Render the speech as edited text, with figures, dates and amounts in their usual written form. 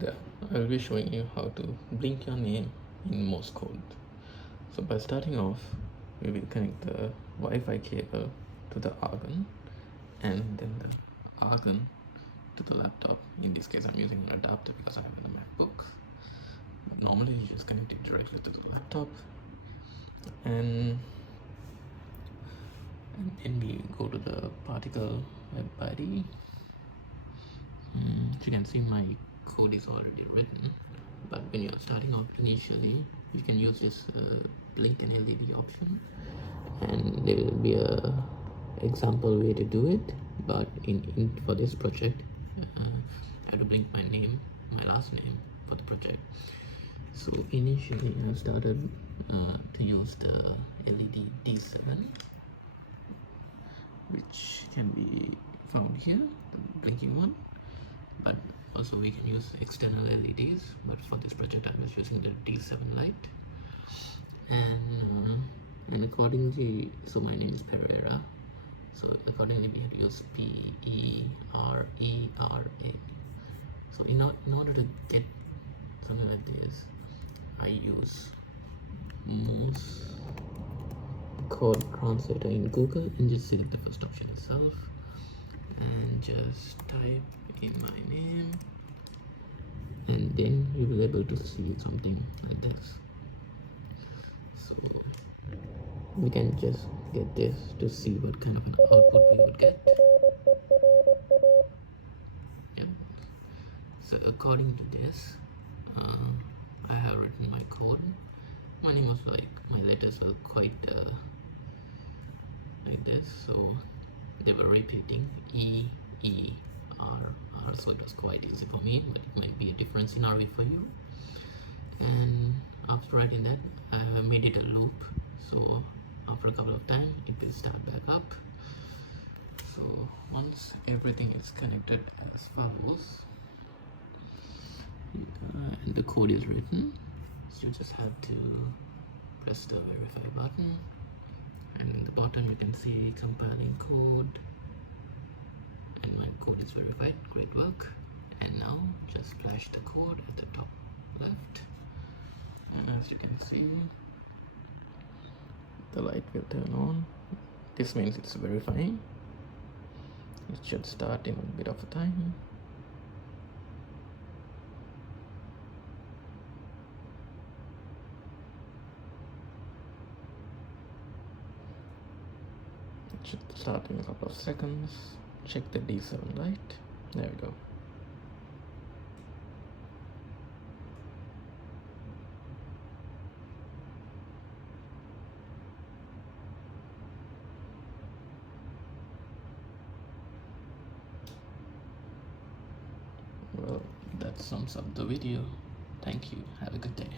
there, I will be showing you how to blink your name in Morse code. So by starting off, we will connect the Wi-Fi cable to the Argon and then the Argon to the laptop. In this case, I'm using an adapter because I have a MacBook. But normally you just connect it directly to the laptop, and then we go to the particle web ID. As you can see, my code is already written, but when you're starting out initially, you can use this blink and LED option, and there will be a example way to do it. But for this project, I have to blink my name, my last name for the project. So initially I started to use the LED D7, which can be found here, the blinking one. But also we can use external LEDs, but for this project I was using the D7 light. And accordingly, so my name is Pereira, so accordingly we have to use Perera. So in order to get something like this, I use Morse code translator in Google, and just select the first option itself and just type in my name, and then you will be able to see something like this. So we can just get this to see what kind of an output we would get. Yep. So according to this, I have written my code. My name was my letters were quite like this, so they were repeating E-E-R-R, so it was quite easy for me, but it might be a different scenario for you. And after writing that, I have made it a loop, so after a couple of times it will start back up. So once everything is connected as follows, and the code is written, so you just have to press the verify button, and in the bottom you can see compiling code, and my code is verified. Great work. And now just flash the code at the top left, and as you can see, the light will turn on. This means it's verifying. It should start in a bit of a time. It should start in a couple of seconds. Check the D7 light. There we go. Well, that sums up the video. Thank you. Have a good day.